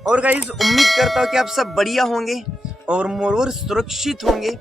और गाइज उम्मीद करता हूँ कि आप सब बढ़िया होंगे और मोर सुरक्षित होंगे।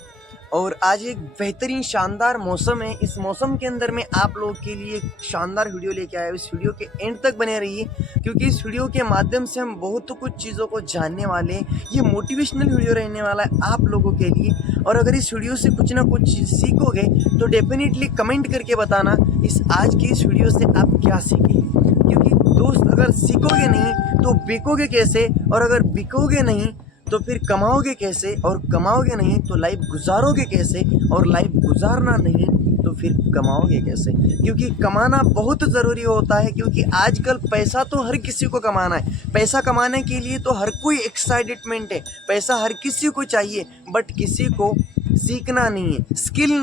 और आज एक बेहतरीन शानदार मौसम है। इस मौसम के अंदर मैं आप लोगों के लिए एक शानदार वीडियो लेके आया हूँ। इस वीडियो के एंड तक बने रहिए क्योंकि इस वीडियो के माध्यम से हम बहुत कुछ चीज़ों को जानने वाले हैं। ये मोटिवेशनल वीडियो रहने वाला है आप लोगों के लिए। और अगर इस वीडियो से कुछ ना कुछ सीखोगे तो डेफिनेटली कमेंट करके बताना इस आज की इस वीडियो से आप क्या सीखे। क्योंकि दोस्त अगर सीखोगे नहीं तो बिकोगे कैसे, और अगर बिकोगे नहीं तो फिर कमाओगे कैसे, और कमाओगे नहीं तो लाइफ गुजारोगे कैसे, और लाइफ गुजारना नहीं तो फिर कमाओगे कैसे। क्योंकि कमाना बहुत ज़रूरी होता है। क्योंकि आजकल पैसा तो हर किसी को कमाना है। पैसा कमाने के लिए तो हर कोई एक्साइटेडमेंट है। पैसा हर किसी को चाहिए, बट किसी को सीखना नहीं है, स्किल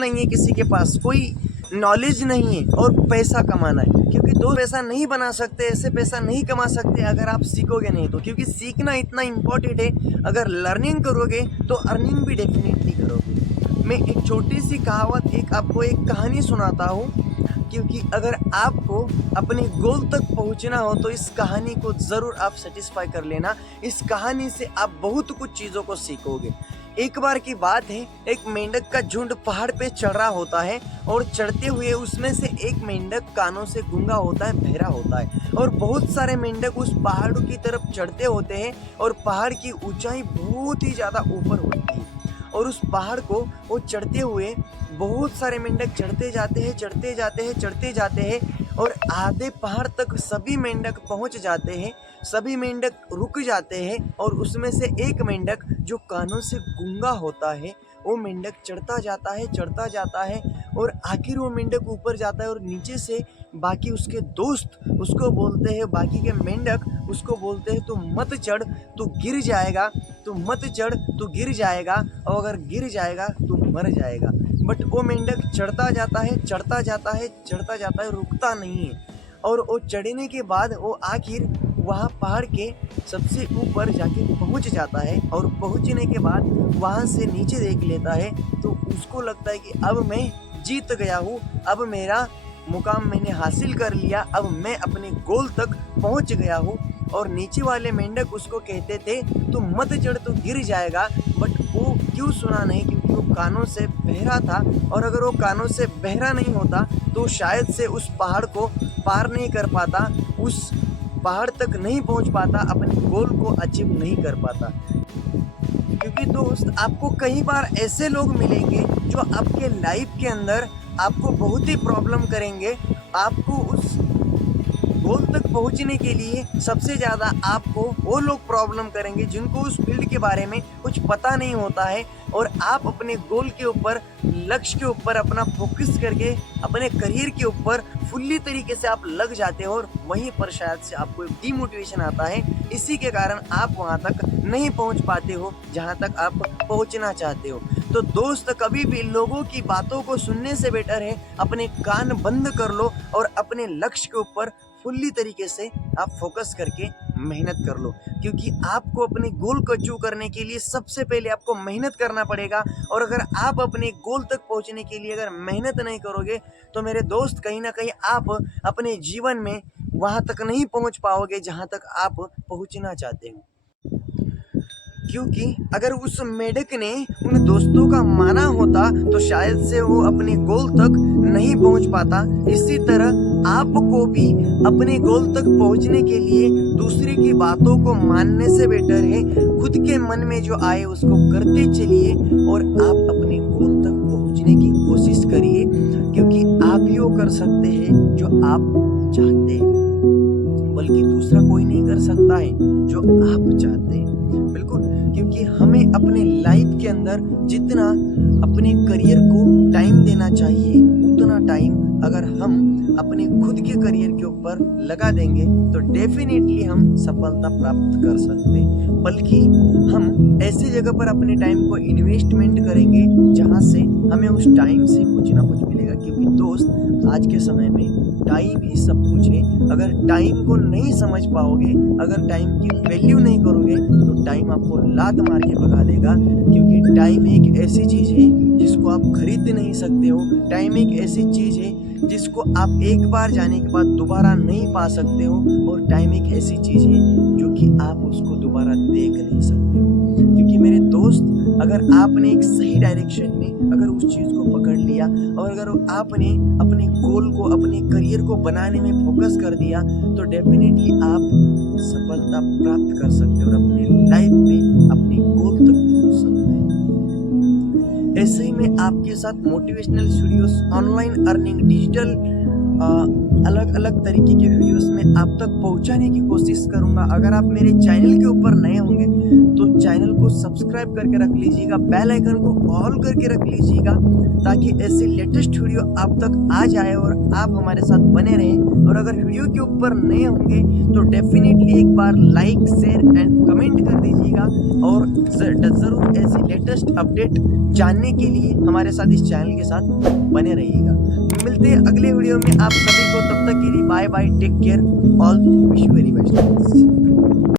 नहीं है, किसी के पास कोई नॉलेज नहीं है और पैसा कमाना है। क्योंकि दो पैसा नहीं बना सकते, ऐसे पैसा नहीं कमा सकते अगर आप सीखोगे नहीं तो। क्योंकि सीखना इतना इम्पोर्टेंट है। अगर लर्निंग करोगे तो अर्निंग भी डेफिनेटली करोगे। मैं एक छोटी सी कहावत आपको एक कहानी सुनाता हूँ। क्योंकि अगर आपको अपने गोल तक पहुंचना हो तो इस कहानी को ज़रूर आप सेटिस्फाई कर लेना। इस कहानी से आप बहुत कुछ चीज़ों को सीखोगे। एक बार की बात है, एक मेंढक का झुंड पहाड़ पे चढ़ रहा होता है और चढ़ते हुए उसमें से एक मेंढक कानों से गूंगा होता है, बहरा होता है। और बहुत सारे मेंढक उस पहाड़ की तरफ चढ़ते होते हैं और पहाड़ की ऊंचाई बहुत ही ज़्यादा ऊपर होती है। और उस पहाड़ को वो चढ़ते हुए बहुत सारे मेंढक चढ़ते जाते हैं और आधे पहाड़ तक सभी मेंढक पहुंच जाते हैं। सभी मेंढक रुक जाते हैं और उसमें से एक मेंढक जो कानों से गूंगा होता है वो मेंढक चढ़ता जाता है और आखिर वो मेंढक ऊपर जाता है। और नीचे से बाकी उसके दोस्त उसको बोलते हैं, बाकी के मेंढक उसको बोलते हैं, तू मत चढ़, तू गिर जाएगा, तू मत चढ़, तू गिर जाएगा, और अगर गिर जाएगा तू मर जाएगा। बट वो मेंढक चढ़ता जाता है, रुकता नहीं है। और वो चढ़ने के बाद वो आखिर वहाँ पहाड़ के सबसे ऊपर जाके पहुँच जाता है। और पहुँचने के बाद वहाँ से नीचे देख लेता है तो उसको लगता है कि अब मैं जीत गया हूँ, अब मेरा मुकाम मैंने हासिल कर लिया, अब मैं अपने गोल तक पहुँच गया हूँ। और नीचे वाले मेंढक उसको कहते थे तू मत चढ़, तू गिर जाएगा। बट वो क्यों सुना नहीं, क्योंकि वो कानों से बहरा था। और अगर वो कानों से बहरा नहीं होता तो शायद से उस पहाड़ को पार नहीं कर पाता, उस पहाड़ तक नहीं पहुंच पाता, अपने गोल को अचीव नहीं कर पाता। क्योंकि दोस्त आपको कई बार ऐसे लोग मिलेंगे जो आपके लाइफ के अंदर आपको बहुत ही प्रॉब्लम करेंगे। आपको उस गोल तक पहुंचने के लिए सबसे ज़्यादा आपको वो लोग प्रॉब्लम करेंगे जिनको उस फील्ड के बारे में कुछ पता नहीं होता है। और आप अपने गोल के ऊपर, लक्ष्य के ऊपर अपना फोकस करके अपने करियर के ऊपर फुल्ली तरीके से आप लग जाते हो और वहीं पर शायद से आपको एक डीमोटिवेशन आता है। इसी के कारण आप वहां तक नहीं पहुंच पाते हो जहां तक आप पहुंचना चाहते हो। तो दोस्त कभी भी लोगों की बातों को सुनने से बेटर है अपने कान बंद कर लो और अपने लक्ष्य के ऊपर फुल्ली तरीके से आप फोकस करके मेहनत कर लो। क्योंकि आपको अपने गोल को अचीव करने के लिए सबसे पहले आपको मेहनत करना पड़ेगा। और अगर आप अपने गोल तक पहुंचने के लिए अगर मेहनत नहीं करोगे तो मेरे दोस्त कहीं ना कहीं आप अपने जीवन में वहां तक नहीं पहुंच पाओगे जहां तक आप पहुंचना चाहते हो। क्योंकि अगर उस मेंढक ने उन दोस्तों का माना होता तो शायद से वो अपने गोल तक नहीं पहुंच पाता। इसी तरह आपको भी अपने गोल तक पहुंचने के लिए दूसरे की बातों को मानने से बेटर है खुद के मन में जो आए उसको करते चलिए और आप अपने गोल तक पहुंचने की कोशिश करिए। क्योंकि आप ही वो कर सकते हैं जो आप चाहते हैं, बल्कि दूसरा कोई नहीं कर सकता है जो आप चाहते हैं। बिल्कुल, क्योंकि हमें अपने लाइफ के अंदर जितना अपने करियर को टाइम देना चाहिए उतना टाइम अगर हम अपने खुद के करियर के ऊपर लगा देंगे तो डेफिनेटली हम सफलता प्राप्त कर सकते हैं। बल्कि हम ऐसी जगह पर अपने टाइम को इन्वेस्टमेंट करेंगे जहां से हमें उस टाइम से कुछ ना कुछ मिलेगा। क्योंकि दोस्त आज के समय में टाइम ही सब कुछ है। अगर टाइम को नहीं समझ पाओगे, अगर टाइम की वैल्यू नहीं करोगे तो टाइम आपको लात मार के भगा देगा। क्योंकि टाइम एक ऐसी चीज़ है जिसको आप खरीद नहीं सकते हो। टाइम एक ऐसी चीज़ है जिसको आप एक बार जाने के बाद दोबारा नहीं पा सकते हो। और टाइम एक ऐसी चीज़ है जो कि आप उसको दोबारा देख नहीं सकते हो। क्योंकि मेरे दोस्त, अगर आपने एक सही डायरेक्शन में अगर उस चीज़ को पकड़ लिया और अगर आपने अपने गोल को, अपने करियर को बनाने में फोकस कर दिया, तो डेफिनेटली आप सफलता प्राप्त कर सकते हो और अपने लाइफ में अपने गोल तक पहुंच सकते हैं। ऐसे ही मैं आपके साथ motivational videos, online earning, digital अलग अलग तरीके के वीडियोस में आप तक पहुंचाने की कोशिश करूंगा। अगर आप मेरे चैनल के ऊपर नए होंगे तो चैनल को सब्सक्राइब करके रख लीजिएगा, बेल आइकन को ऑल करके रख लीजिएगा, ताकि ऐसे लेटेस्ट वीडियो आप तक आ जाए और आप हमारे साथ बने रहें। और अगर वीडियो के ऊपर नए होंगे तो डेफिनेटली एक बार लाइक, शेयर एंड कमेंट कर दीजिएगा। और ज़रूर ऐसी लेटेस्ट अपडेट जानने के लिए हमारे साथ इस चैनल के साथ बने रहिएगा। मिलते हैं अगले वीडियो में आप सभी को। तब तक के लिए bye bye, take care, all wish you very best.